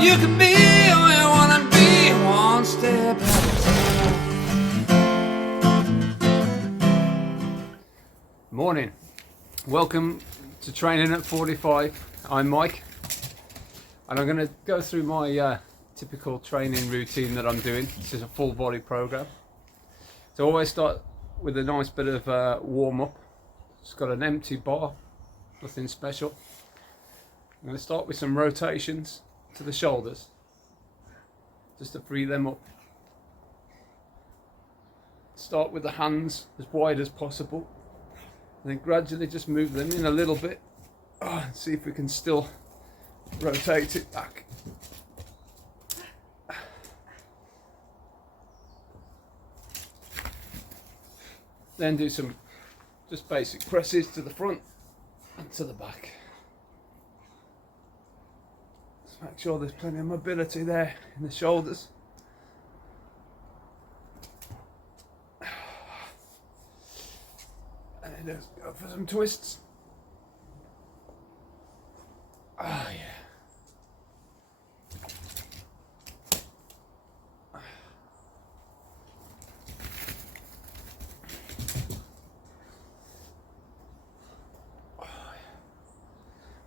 You can be all you wanna be, one step at a time. Morning. Welcome to Training at 45. I'm Mike, and I'm going to go through my typical training routine that I'm doing. This is a full body program. So I always start with a nice bit of warm up. It's got an empty bar, nothing special. I'm going to start with some rotations to the shoulders, just to free them up. Start with the hands as wide as possible, and then gradually just move them in a little bit. And see if we can still rotate it back. Then do some just basic presses to the front and to the back. Just make sure there's plenty of mobility there in the shoulders. And then just go for some twists. Oh yeah.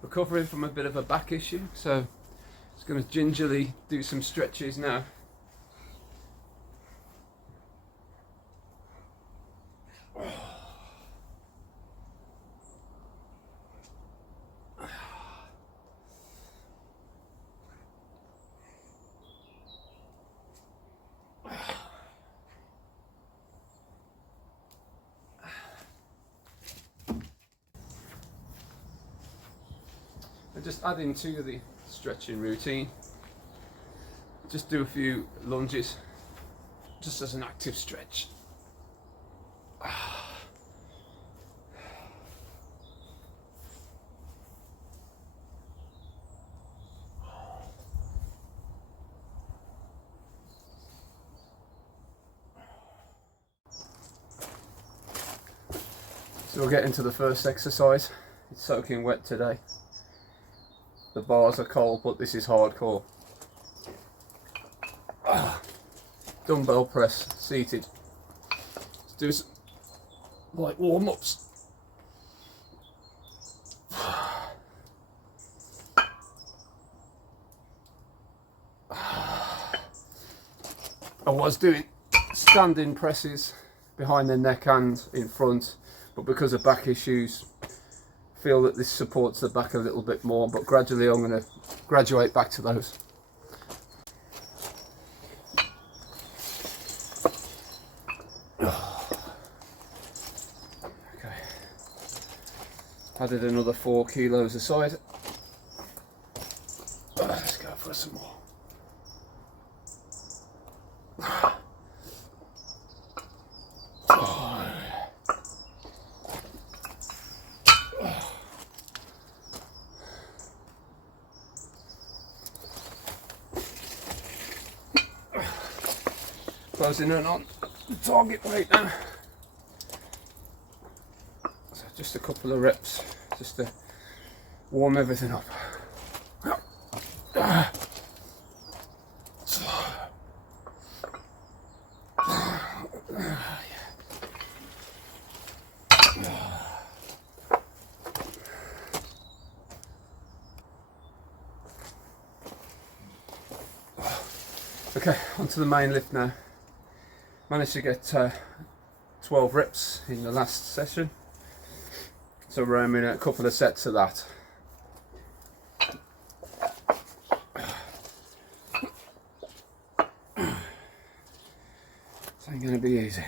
Recovering from a bit of a back issue, so just going to gingerly do some stretches now. And just adding to the stretching routine, just do a few lunges, just as an active stretch. So we'll get into the first exercise. It's soaking wet today. The bars are cold, but this is hardcore. Dumbbell press, seated. Let's do some light warm-ups. I was doing standing presses behind the neck and in front, but because of back issues, feel that this supports the back a little bit more, but gradually I'm going to graduate back to those. Okay, added another 4 kilos aside. Let's go for some more. Closing in on the target weight now. So just a couple of reps, just to warm everything up. Okay, onto the main lift now. Managed to get 12 reps in the last session, so we're aiming at a couple of sets of that. This ain't going to be easy.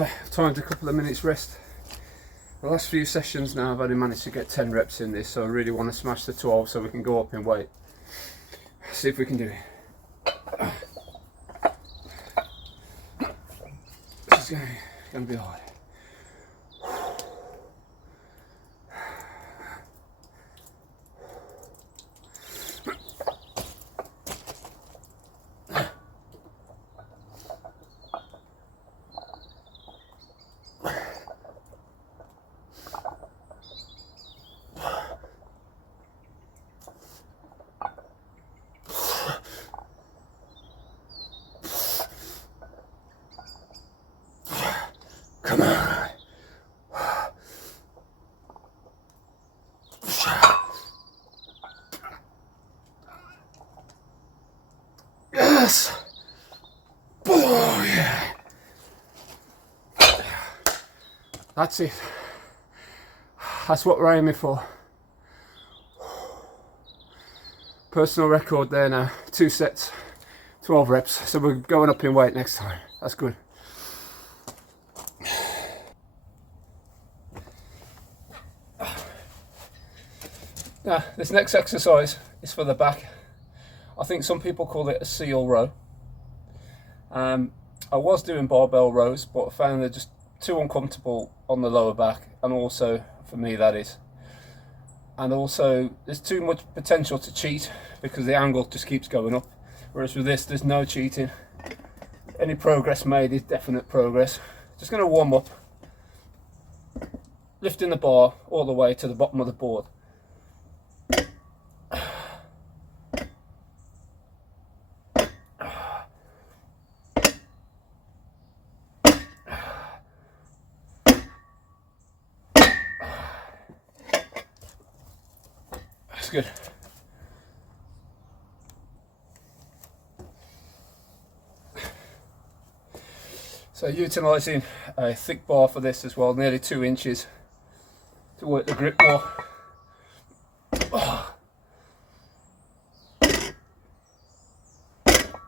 Okay, I've timed a couple of minutes rest. The last few sessions now I've only managed to get 10 reps in this, so I really want to smash the 12 so we can go up in weight. See if we can do it. This is going to be hard. Come on. Yes. Oh yeah. That's it. That's what we're aiming for. Personal record there now. 2 sets, 12 reps. So we're going up in weight next time. That's good. Now, this next exercise is for the back. I think some people call it a seal row. I was doing barbell rows, but I found they're just too uncomfortable on the lower back, and also, for me that is. And also, there's too much potential to cheat because the angle just keeps going up. Whereas with this, there's no cheating. Any progress made is definite progress. Just going to warm up, lifting the bar all the way to the bottom of the board. That's good. So utilising a thick bar for this as well, nearly 2 inches to work the grip more. Oh.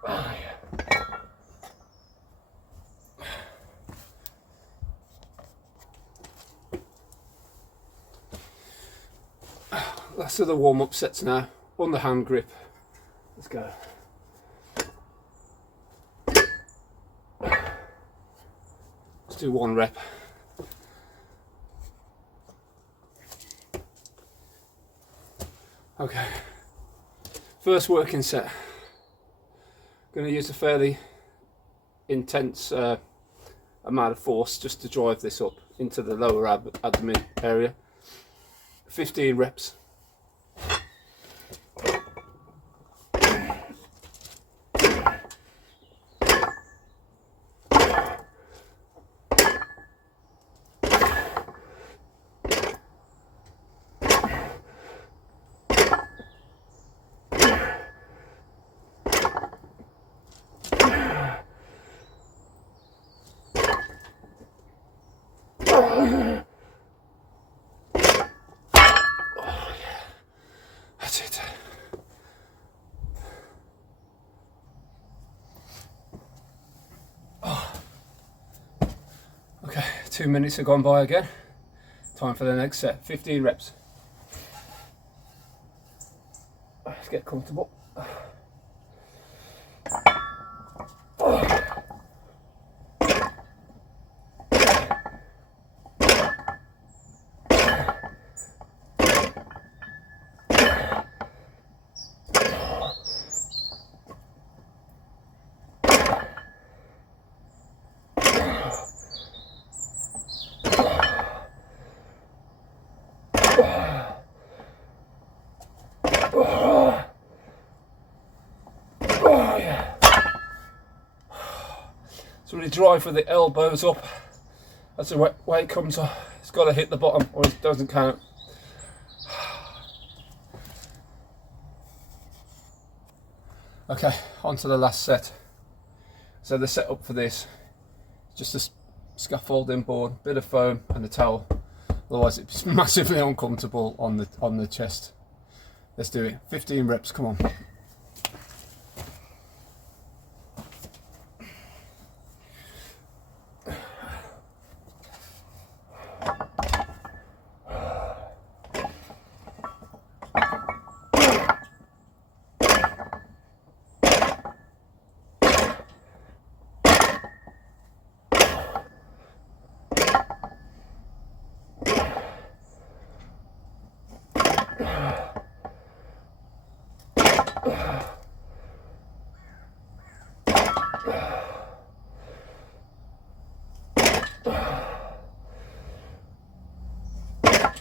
Oh, yeah. Last of the warm-up sets now. Underhand grip. Let's go. Let's do 1 rep. Okay. First working set. Going to use a fairly intense amount of force just to drive this up into the lower abdomen area. 15 reps. That's it. Oh. Okay, 2 minutes have gone by again. Time for the next set. 15 reps. Let's get comfortable. Oh yeah. So really drive with the elbows up as the weight comes up. It's got to hit the bottom or it doesn't count. Okay, on to the last set. So the setup for this, just a scaffolding board, bit of foam and a towel. Otherwise it's massively uncomfortable on the chest. Let's do it. 15 reps, come on.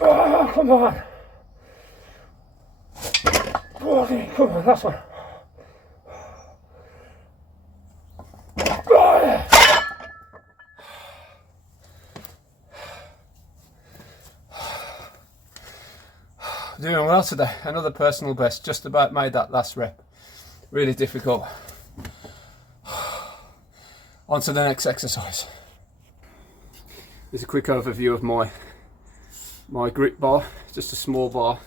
Oh, come on. Okay, come on, that's one. Doing well today. Another personal best. Just about made that last rep. Really difficult. On to the next exercise. Here's a quick overview of my grip bar. Just a small bar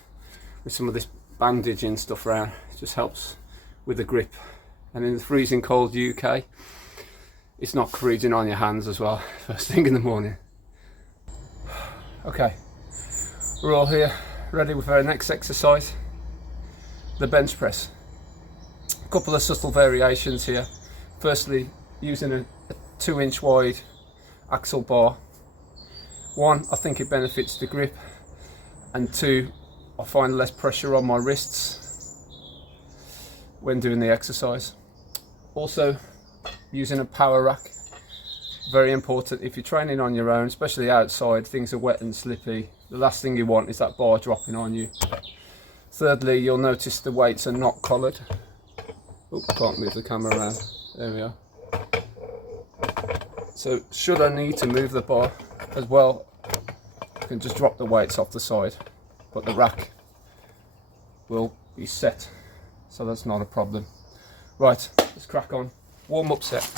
with some of this bandage and stuff around. It just helps with the grip. And in the freezing cold UK, it's not freezing on your hands as well first thing in the morning. Okay, we're all here ready with our next exercise, the bench press. A couple of subtle variations here. Firstly, using a 2-inch wide axle bar. One, I think it benefits the grip, and two, I find less pressure on my wrists when doing the exercise. Also, using a power rack, very important if you're training on your own, especially outside, things are wet and slippy. The last thing you want is that bar dropping on you. Thirdly, you'll notice the weights are not collared. Oh, can't move the camera around. There we are. So should I need to move the bar as well, I can just drop the weights off the side, but the rack will be set, so that's not a problem. Right, let's crack on. Warm up set.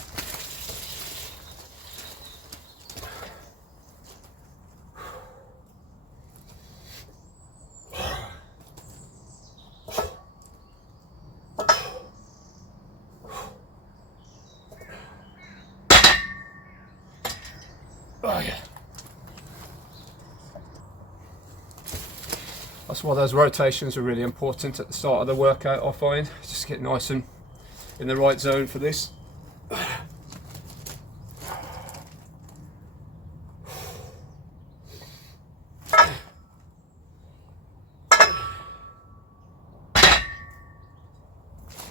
Oh yeah. That's why those rotations are really important at the start of the workout, I find. Just get nice and in the right zone for this.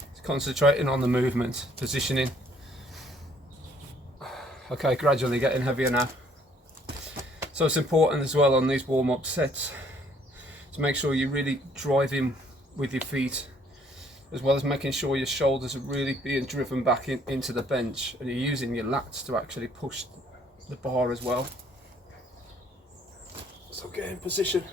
Just concentrating on the movement, positioning. Okay, gradually getting heavier now. So it's important as well on these warm-up sets to make sure you're really driving with your feet, as well as making sure your shoulders are really being driven back into the bench, and you're using your lats to actually push the bar as well. So get in position.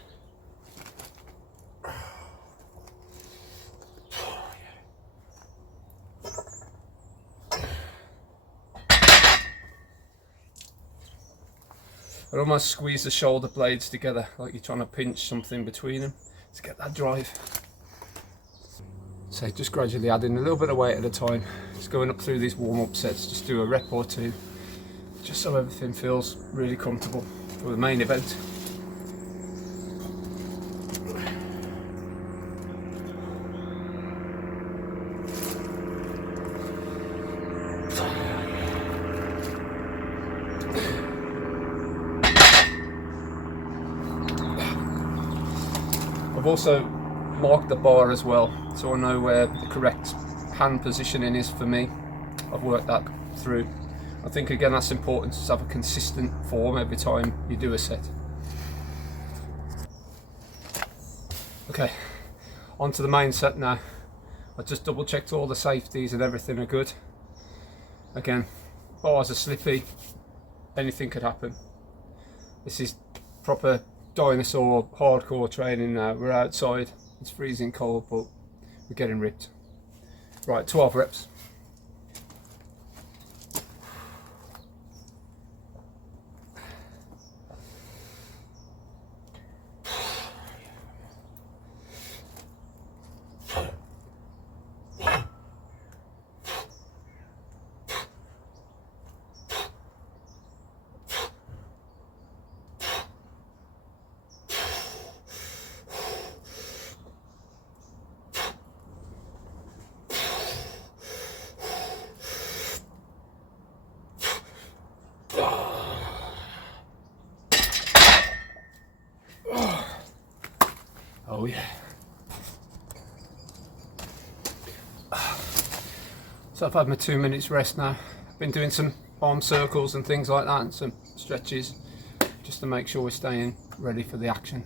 I'd almost squeeze the shoulder blades together like you're trying to pinch something between them to get that drive. So just gradually adding a little bit of weight at a time. Just going up through these warm-up sets, just do a rep or two, just so everything feels really comfortable for the main event. I've also marked the bar as well, so I know where the correct hand positioning is for me. I've worked that through. I think again that's important, to have a consistent form every time you do a set. Okay, on to the main set now. I just double checked all the safeties and everything are good. Again, bars are slippy, anything could happen. This is proper dinosaur hardcore training now. We're outside, it's freezing cold, but we're getting ripped. Right, 12 reps. Oh yeah. So I've had my 2 minutes rest now. I've been doing some arm circles and things like that, and some stretches, just to make sure we're staying ready for the action.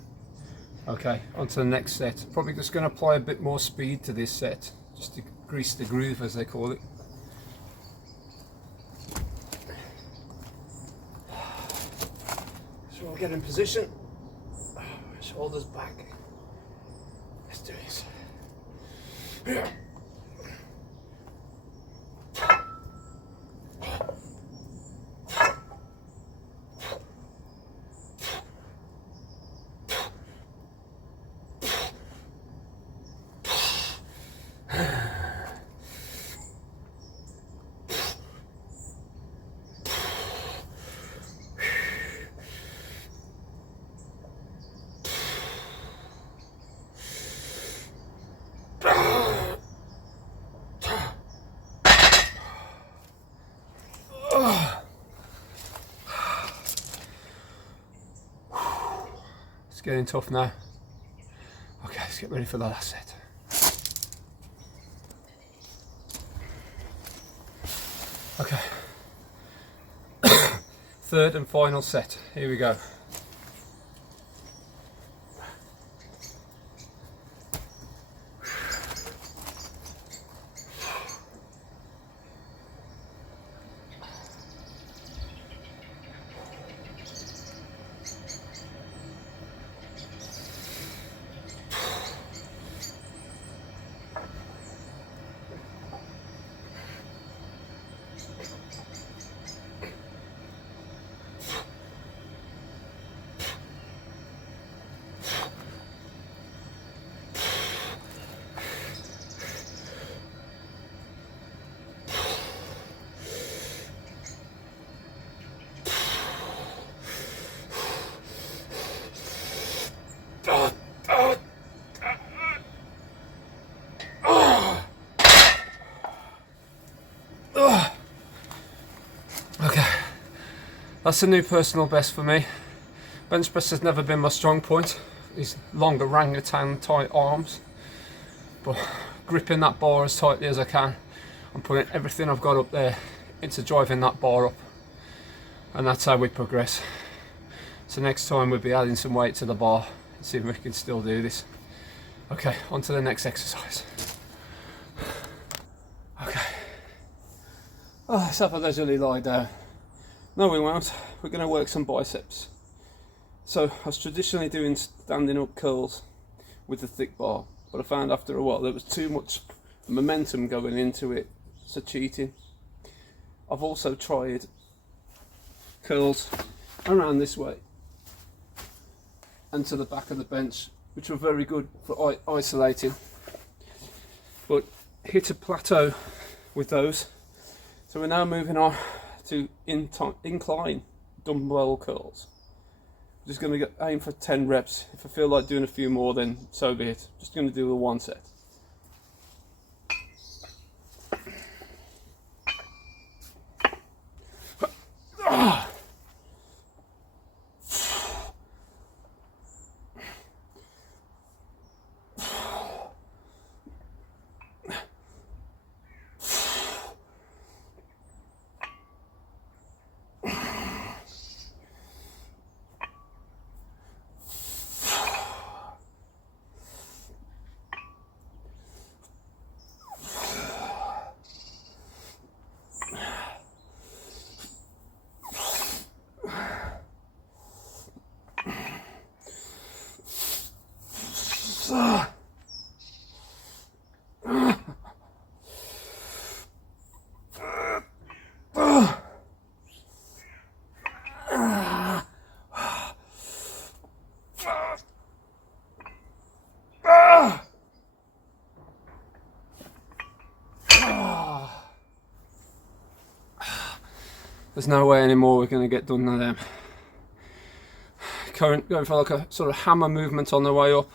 Okay, on to the next set. Probably just going to apply a bit more speed to this set, just to grease the groove, as they call it. So we'll get in position, shoulders back. Let's do this. Yeah. It's getting tough now. Okay, let's get ready for the last set. Okay. Third and final set. Here we go. Okay, that's a new personal best for me. Bench press has never been my strong point. These long orangutan tight arms, but gripping that bar as tightly as I can and putting everything I've got up there into driving that bar up, and that's how we progress. So next time we'll be adding some weight to the bar and see if we can still do this. Okay, on to the next exercise. Okay. Oh, let's have a leisurely lie down. No, we won't. We're going to work some biceps. So I was traditionally doing standing up curls with the thick bar, but I found after a while there was too much momentum going into it, so cheating. I've also tried curls around this way and to the back of the bench, which were very good for isolating, but hit a plateau with those. So we're now moving on to incline dumbbell curls. I'm just going to aim for 10 reps. If I feel like doing a few more, then so be it. Just going to do the one set. There's no way anymore we're going to get done with them. Going for like a sort of hammer movement on the way up,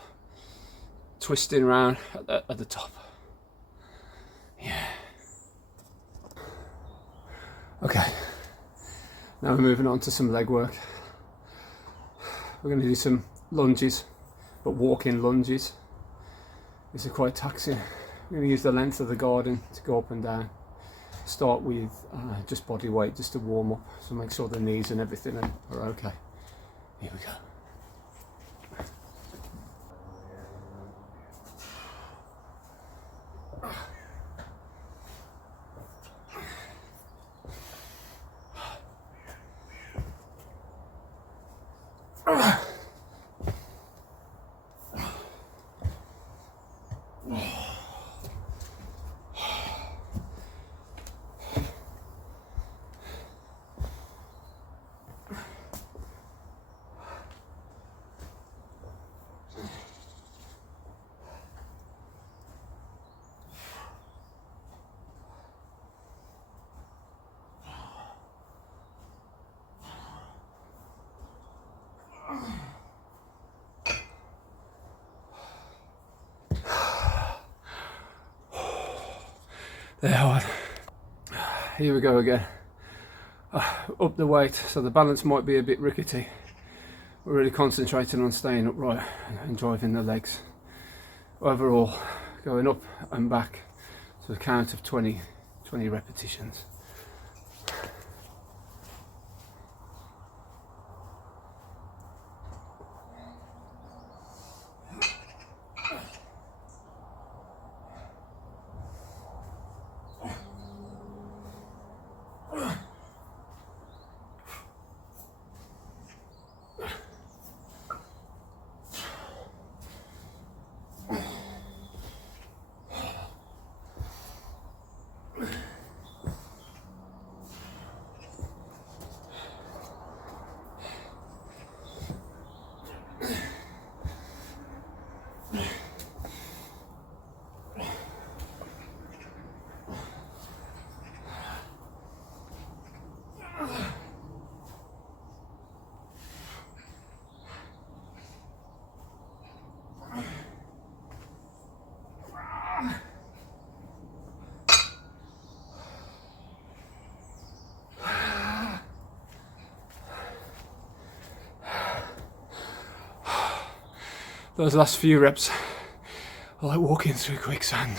twisting around at the top. Yeah. Okay, now we're moving on to some leg work. We're going to do some lunges but walking lunges, these are quite taxing. I'm going to use the length of the garden to go up and down. Start with just body weight, just to warm up, so make sure the knees and everything are okay. Here we go. They're hard. Here we go again. Up the weight, so the balance might be a bit rickety. We're really concentrating on staying upright and driving the legs. Overall, going up and back to a count of 20 repetitions. Those last few reps are like walking through quicksand.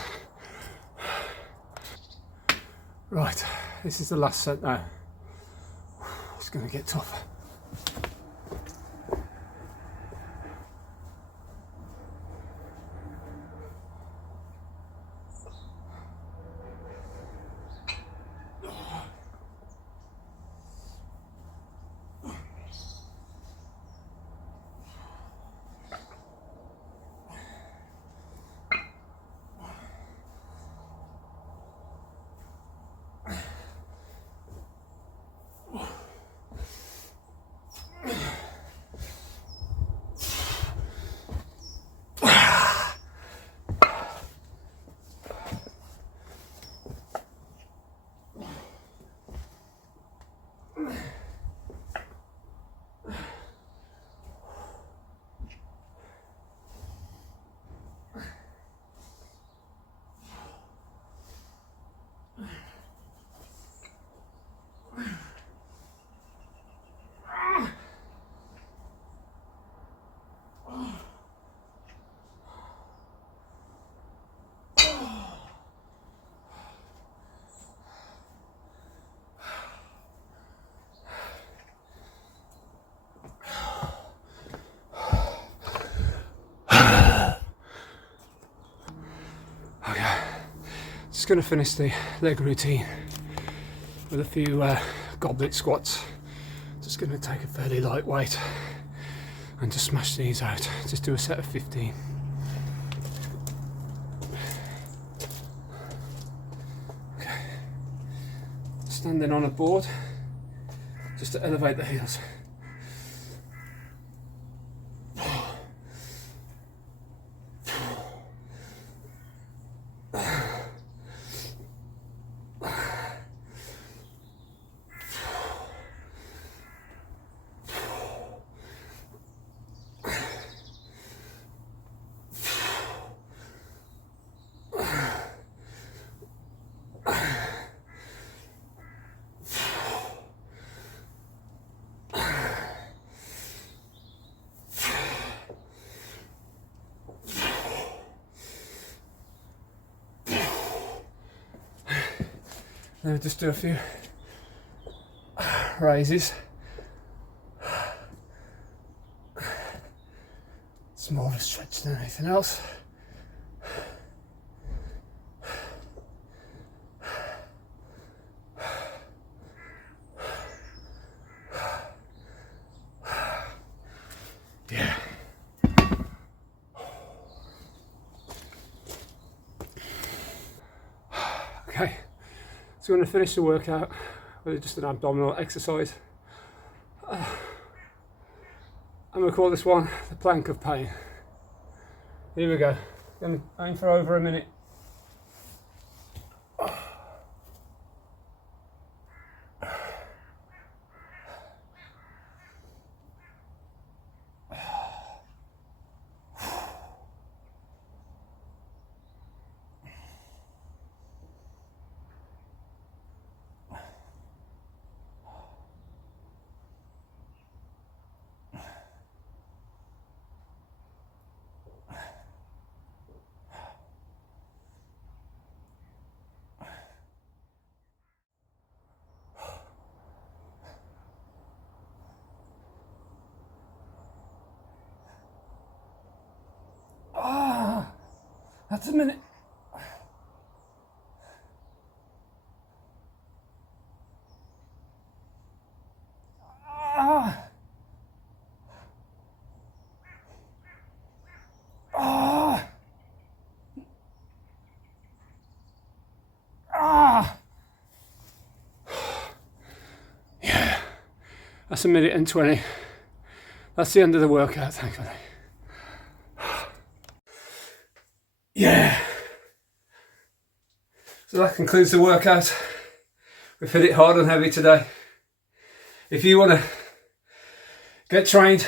Right, this is the last set now. It's going to get tougher. Just going to finish the leg routine with a few goblet squats. Just going to take a fairly light weight and just smash these out. Just do a set of 15. Okay. Standing on a board just to elevate the heels. Then just do a few raises. It's more of a stretch than anything else. Yeah. Okay, so we're going to finish the workout with just an abdominal exercise. I'm going to call this one the plank of pain. Here we go. Going to aim for over a minute. That's a minute. Yeah, that's a minute and 20. That's the end of the workout, thankfully. Yeah. So that concludes the workout. We've hit it hard and heavy today. If you want to get trained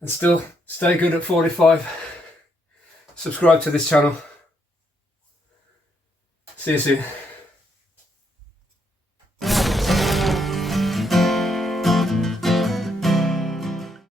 and still stay good at 45, subscribe to this channel. See you soon.